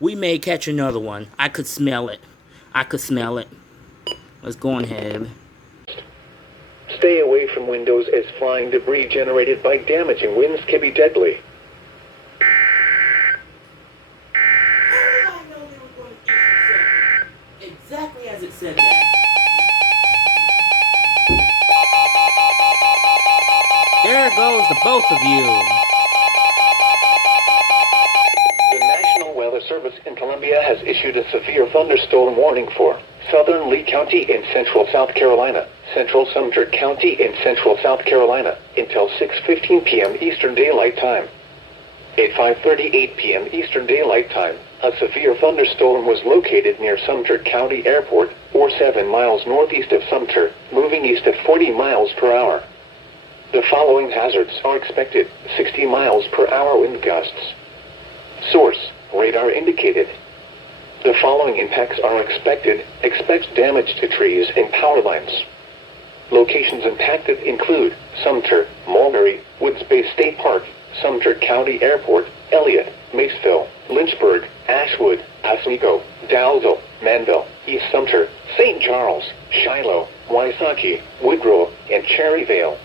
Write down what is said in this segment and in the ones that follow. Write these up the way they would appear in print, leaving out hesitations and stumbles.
We may catch another one. I could smell it. I could smell it. Let's go ahead. Stay away from windows as flying debris generated by damaging winds can be deadly. How did I know they were going to issue something exactly as it said that? There goes the both of you. The National Weather Service in Columbia has issued a severe thunderstorm warning for southern Lee County in central South Carolina, central Sumter County in central South Carolina, until 6:15 p.m. Eastern Daylight Time. At 5:38 p.m. Eastern Daylight Time, a severe thunderstorm was located near Sumter County Airport, or 7 miles northeast of Sumter, moving east at 40 miles per hour. The following hazards are expected: 60 miles per hour wind gusts. Source: radar indicated. The following impacts are expected. Expect damage to trees and power lines. Locations impacted include Sumter, Mulberry, Woods Bay State Park, Sumter County Airport, Elliott, Maceville, Lynchburg, Ashwood, Oswego, Dalzell, Manville, East Sumter, St. Charles, Shiloh, Wysocki, Woodrow, and Cherryvale.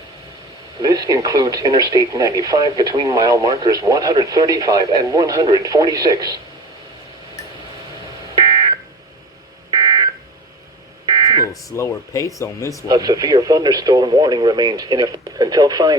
This includes Interstate 95 between mile markers 135 and 146. It's a little slower pace on this one. A severe thunderstorm warning remains in effect until 5